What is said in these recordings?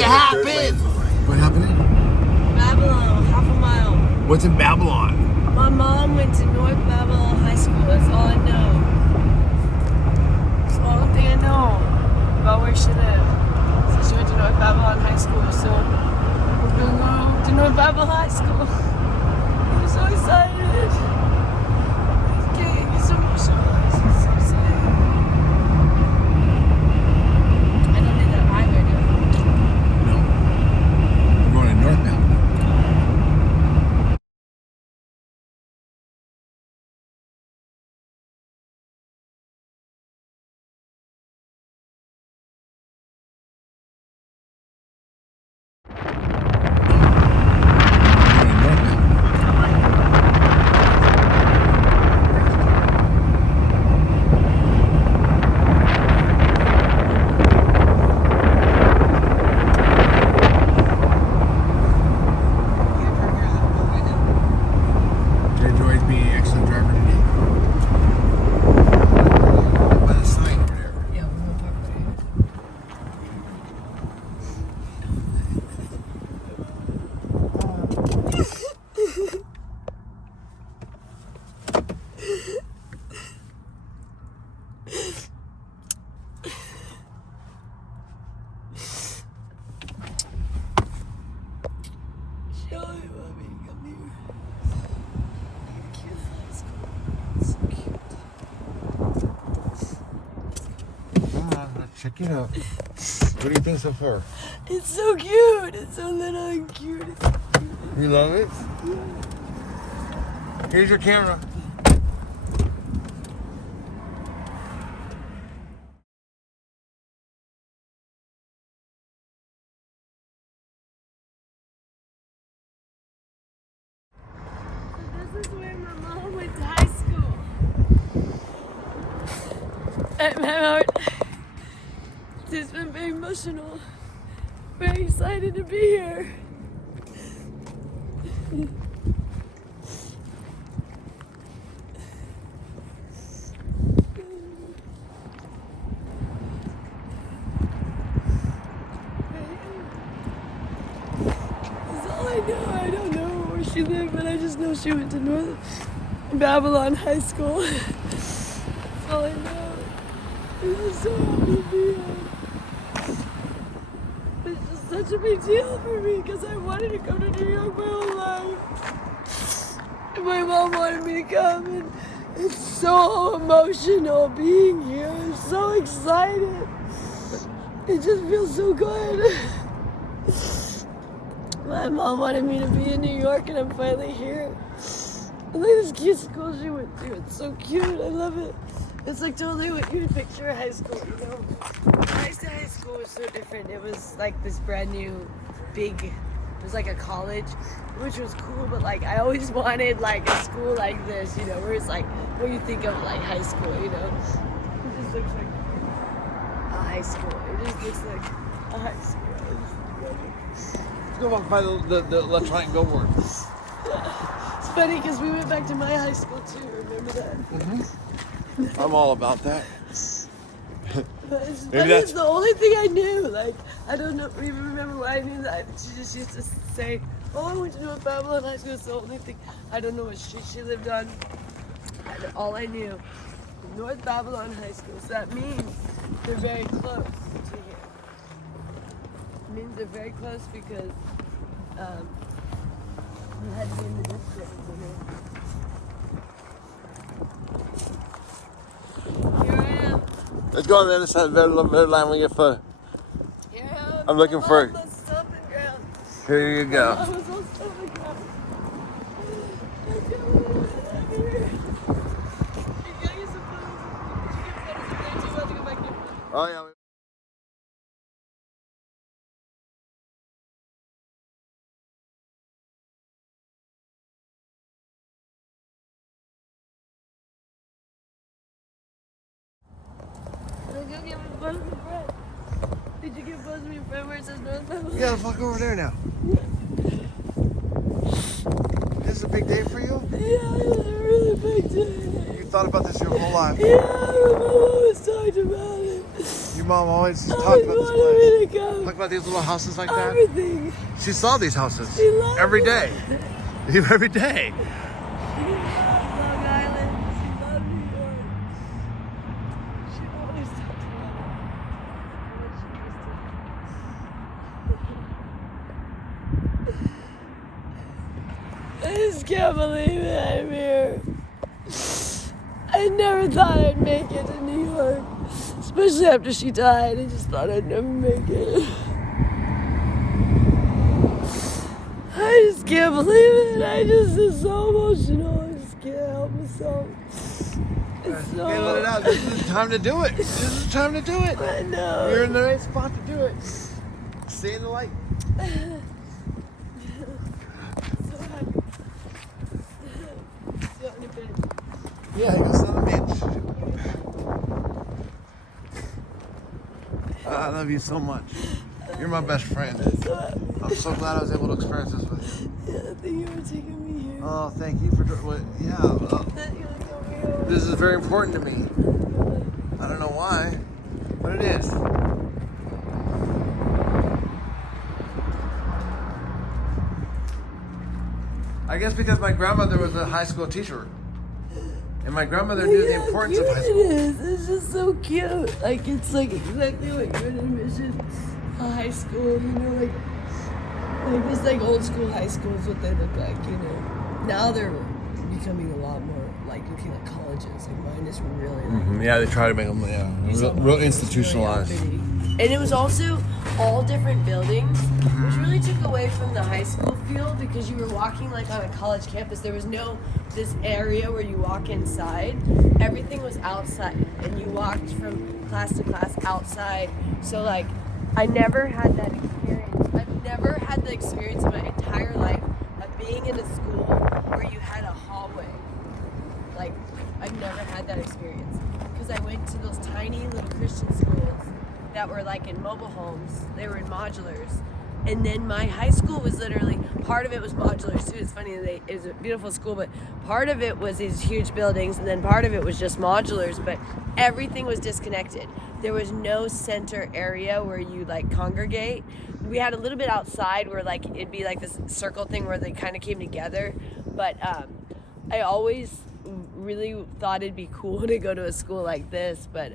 it happen. What happened? Babylon, half a mile. What's in Babylon? My mom went to North Babylon High School. That's all I know. That's the only thing I know about where she lived. So she went to North Babylon High School. So we're gonna go to North Babylon High School. I'm so excited. I can't get so emotional. I'm so excited. I don't need that highway, do I? No. We're going to North Babylon. Jedi Joy is being an excellent driver today. By the sign over there. Yeah, we're gonna park right here. Shelly, mommy, come here. Cute high school. So cute. Come on, let's check it out. What do you think so far? It's so cute. It's so little and cute. It's so cute. You love it? Here's your camera. So this is where my mom went to high school. And my heart has been very emotional. Very excited to be here. That's all I know. I don't know where she lived, but I just know she went to North Babylon High School. That's all I know. I'm just so happy to be here. It's just such a big deal for me because I wanted to come to New York my whole life. And my mom wanted me to come, and it's so emotional being here. I'm so excited. It just feels so good. My mom wanted me to be in New York, and I'm finally here. And look at this cute school she went to. It's so cute. I love it. It's like totally what you would picture high school, you know? High school was so different. It was like this brand new, big, it was like a college, which was cool, but like I always wanted like a school like this, you know, where it's like what you think of like high school, you know? It just looks like a high school. It just looks like a high school. Let's go walk by the electronic billboard. It's funny because we went back to my high school too, remember that? Mm-hmm. I'm all about that. But it's funny, it's the only thing I knew. Like, I don't know, even remember why I knew that. She just used to say, oh, I went to North Babylon High School. It's the only thing. I don't know what street she lived on. All I knew, North Babylon High School. So that means they're very close to here. It means they're very close because you had to be in the district, you know. Here I am. Let's go on the other side of the red line when we get further. Here I am. I'm looking for it. I'm on stomping ground. Here you go. I was on stomping ground. Oh, yeah. Did you get Buzz me a friend where it says North Babylon? Yeah, fuck over there now. This is a big day for you? Yeah, it's a really big day. You thought about this your whole life. Yeah, my mom always talked about it. Your mom always talk Always about this wanted place? me to come. Talk about these little houses like that? Everything. She saw these houses She loved every it. day. Every day. She loved Long Island. She loved New York. She always talked about it. What she used to do. I just can't believe it. I'm here. I never thought I'd make it to New York. Especially after she died. I just thought I'd never make it. I just can't believe it. I just am so emotional. I just can't help myself. It's so... Hey, let it out. This is the time to do it. This is the time to do it. I know. You're in the right spot to do it. Stay in the light. So happy. Sit on your bed. Yeah, you go sit on the bench. I love you so much. You're my best friend. So happy. I'm so glad I was able to experience this with you. Yeah, thank you for taking me here. Oh, thank you for this is very important to me. I don't know why, but it is. I guess because my grandmother was a high school teacher. And my grandmother knew the importance of high school. It is. It's just so cute. Like, it's like exactly what you would envision a high school, you know, like just like old school high school is what they look like, you know. Now they're becoming a lot more like looking like colleges. Like mine is really like, Yeah, they try to make them real institutionalized. really and it was also all different buildings, which really took away from the high school feel because you were walking like on a college campus. There was no this area where you walk inside. Everything was outside, and you walked from class to class outside. So like, I never had that experience. I've never had the experience in my entire life of being in a school where you had a hallway. Like, I've never had that experience because I went to those tiny little Christian schools that were like in mobile homes. They were in modulars. And then my high school was literally, part of it was modulars too. It's funny, it was a beautiful school, but part of it was these huge buildings, and then part of it was just modulars, but everything was disconnected. There was no center area where you like congregate. We had a little bit outside where like it'd be like this circle thing where they kind of came together, but I always really thought it'd be cool to go to a school like this, but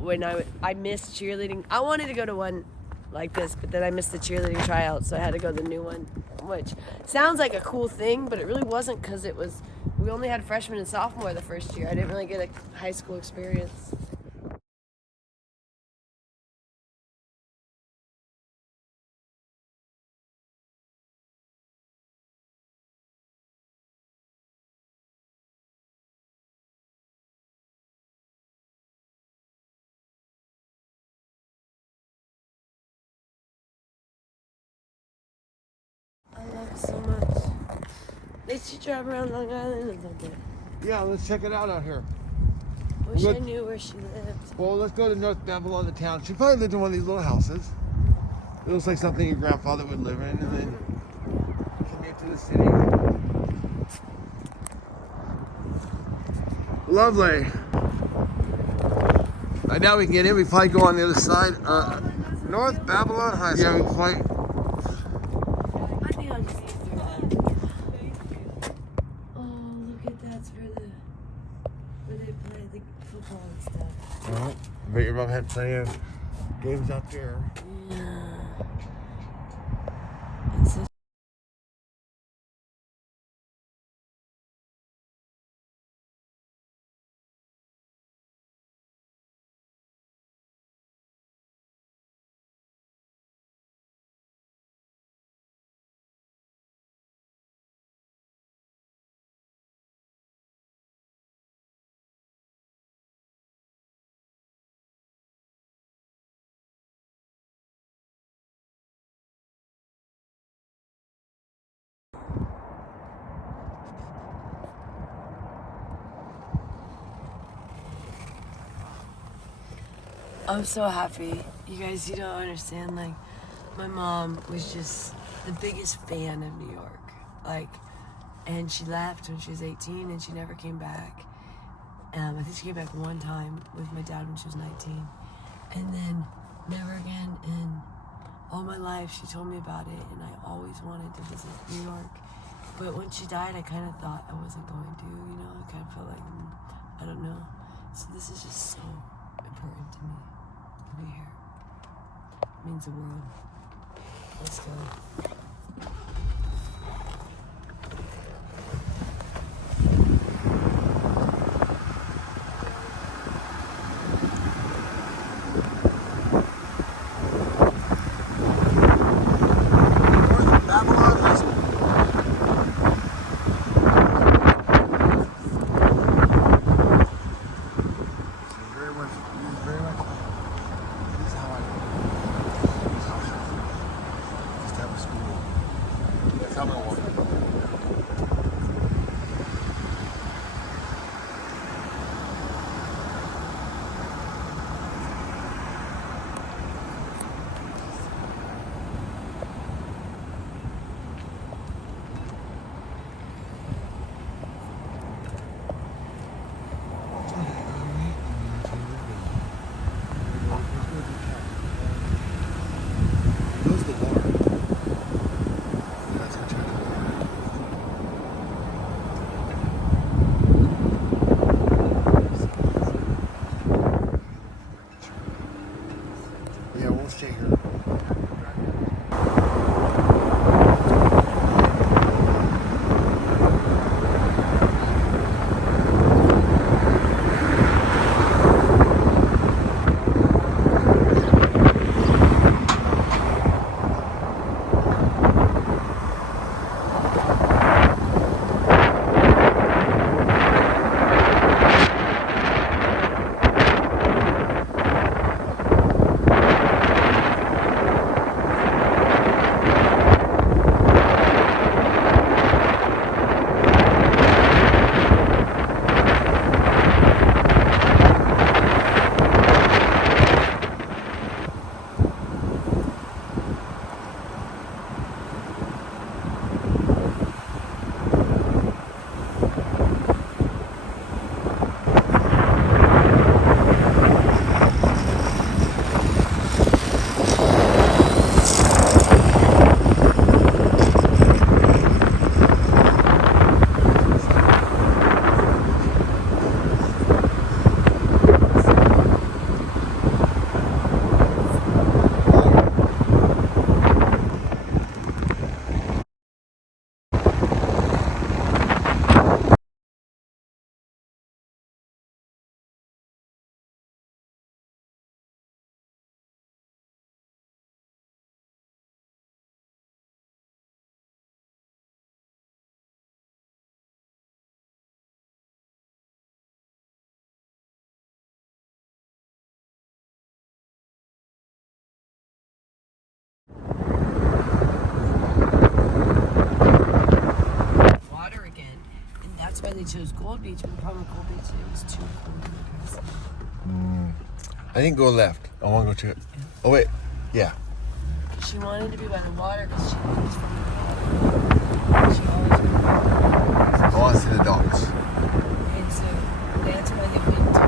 when I missed cheerleading, I wanted to go to one like this, but then I missed the cheerleading tryout, so I had to go to the new one, which sounds like a cool thing, but it really wasn't because we only had freshman and sophomore the first year. I didn't really get a high school experience. I love it so much. They should drive around Long Island a little bit. Yeah, let's check it out here. Wish I knew where she lived. Well, let's go to North Babylon, the town. She probably lived in one of these little houses. It looks like something your grandfather would live in, and then commute to the city. Lovely. Right now we can get in. We probably go on the other side. North Babylon High School. Yeah, we quite. I think I'll just eat through that. Oh, look at that's where they play the football and stuff. Well, I bet your mom had plenty of games out there. Yeah. It's so I'm so happy. You guys, you don't understand. Like, my mom was just the biggest fan of New York. Like, and she left when she was 18 and she never came back. I think she came back one time with my dad when she was 19. And then never again. And all my life she told me about it, and I always wanted to visit New York. But when she died, I kind of thought I wasn't going to, you know? I kind of felt like, I don't know. So this is just so important to me to be here. It means the world. Let's go. Yeah, we'll stay here. That's why they chose Gold Beach. But the problem with Gold Beach is it was too cold in the dress. I didn't go left. I want to go check it. Oh, wait. Yeah. She wanted to be by the water because she was from the water. She always wanted to be by the water. I want to see the dogs. And so that's why they went to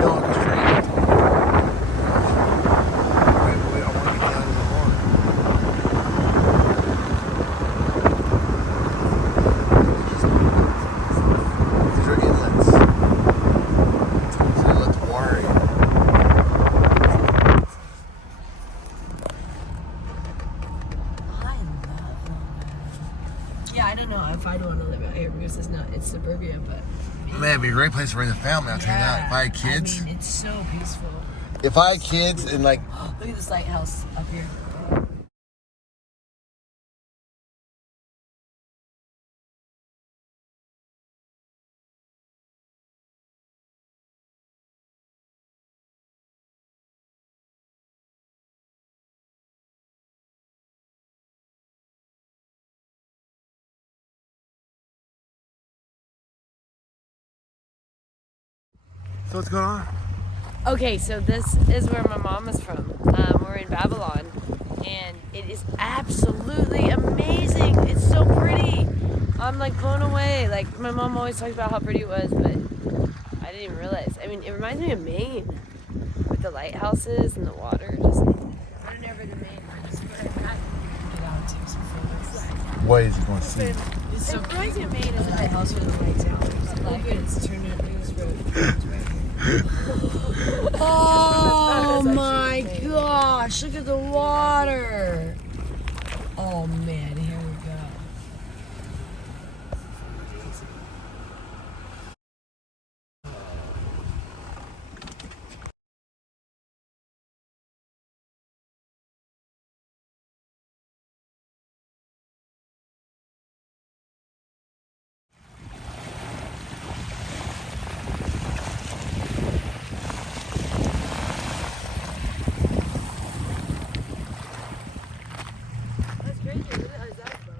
No, it's straight. Wait, I want to get down to the water. These are inlets. So let the water in. Yeah, I don't know if I'd want to live out here because it's suburbia, but Man, it'd be a great place to raise a family, I'll tell you that. If I had kids. I mean, it's so peaceful. If I had kids and like. Look at this lighthouse up here. So what's going on? Okay, so this is where my mom is from. We're in Babylon, and it is absolutely amazing. It's so pretty. I'm like blown away. Like my mom always talks about how pretty it was, but I didn't even realize. I mean, it reminds me of Maine with the lighthouses and the water. Just, I've never been to Maine. It's where I'm at. Get out and take some photos. What is it going to see? It's so reminds me of Maine. It's a lighthouse with the lights out. There's a light it's turned into this road. It's right here. Oh my gosh! Look at the water. Oh man, here we go. That's crazy. Look at that boat.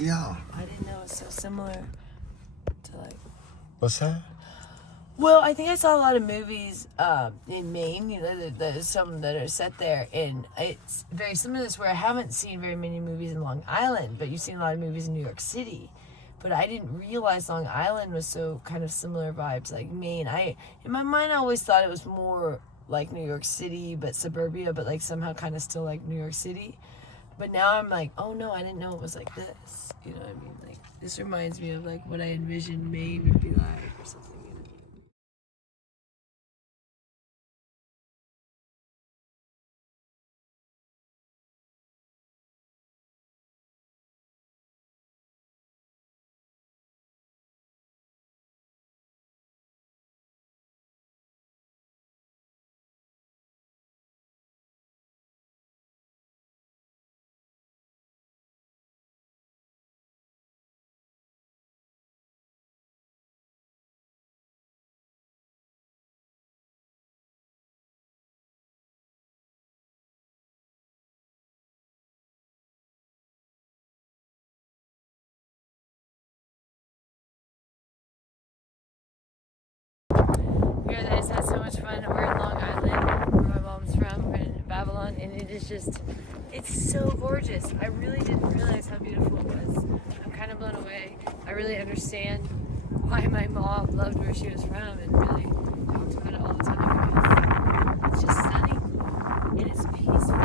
Yeah. I didn't know it was so similar to like. What's that? Well, I think I saw a lot of movies in Maine. You know, there's some that are set there, and it's very similar to this. Where I haven't seen very many movies in Long Island, but you've seen a lot of movies in New York City. But I didn't realize Long Island was so kind of similar vibes like Maine. In my mind, I always thought it was more like New York City, but suburbia, but like somehow kind of still like New York City. But now I'm like, oh no, I didn't know it was like this. You know what I mean? Like this reminds me of like what I envisioned Maine would be like or something. You know? You guys, I just had so much fun. We're in Long Island, where my mom's from. We're in Babylon, and it is just, it's so gorgeous. I really didn't realize how beautiful it was. I'm kind of blown away. I really understand why my mom loved where she was from and really talked about it all the time. Because it's just stunning, and it's peaceful.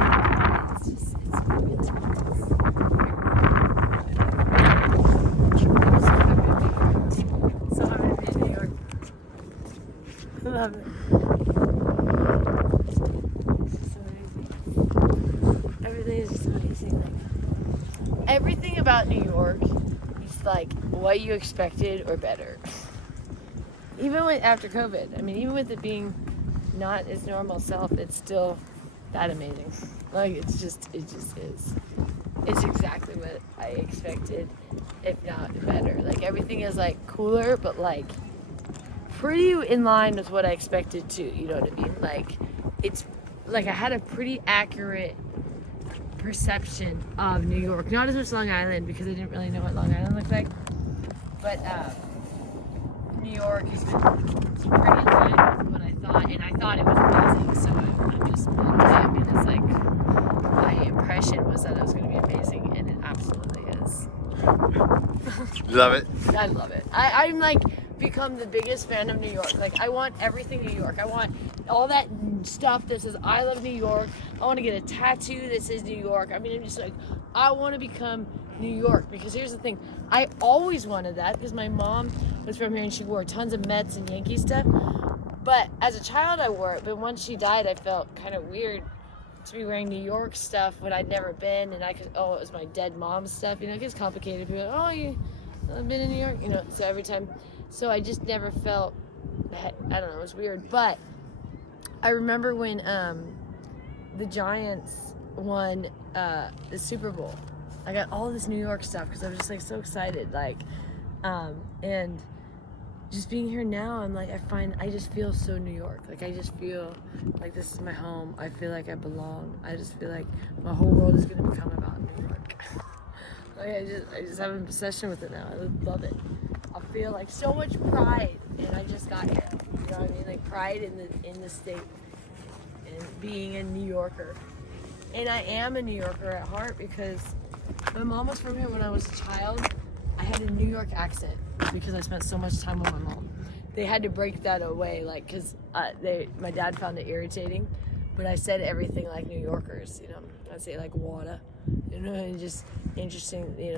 It's just, it's intense. So happy to be in New York. I love it. It's just amazing. Everything is just amazing. Like, everything about New York is like what you expected or better. Even with after COVID. I mean, even with it being not its normal self, it's still that amazing. Like it just is. It's exactly what I expected, if not better. Like everything is like cooler, but like pretty in line with what I expected too, you know what I mean? Like, it's, like I had a pretty accurate perception of New York. Not as much Long Island, because I didn't really know what Long Island looked like. But, New York has been pretty in line with what I thought, and I thought it was amazing, so I'm just, I mean, it's like, my impression was that it was going to be amazing, and it absolutely is. Love it. I love it. I'm like, become the biggest fan of New York. Like I want everything New York. I want all that stuff that says I love New York. I want to get a tattoo that says New York. I mean, I'm just like, I want to become New York, because here's the thing. I always wanted that because my mom was from here and she wore tons of Mets and Yankee stuff. But as a child, I wore it. But once she died, I felt kind of weird to be wearing New York stuff when I'd never been, and it was my dead mom's stuff. You know, it gets complicated. People are like, I've been in New York, you know. So every time, so I just never felt. I don't know. It was weird, but I remember when the Giants won the Super Bowl. I got all this New York stuff because I was just like so excited, like, and just being here now, I'm like, I just feel so New York. Like, I just feel like this is my home. I feel like I belong. I just feel like my whole world is gonna become about New York. Like, I just have an obsession with it now. I love it. I feel like so much pride, and I just got here. You know what I mean? Like pride in the state, and being a New Yorker. And I am a New Yorker at heart because my mom was from here when I was a child. I had a New York accent because I spent so much time with my mom. They had to break that away, like, because my dad found it irritating, but I said everything like New Yorkers, you know. I'd say like water, you know, and just interesting, you know.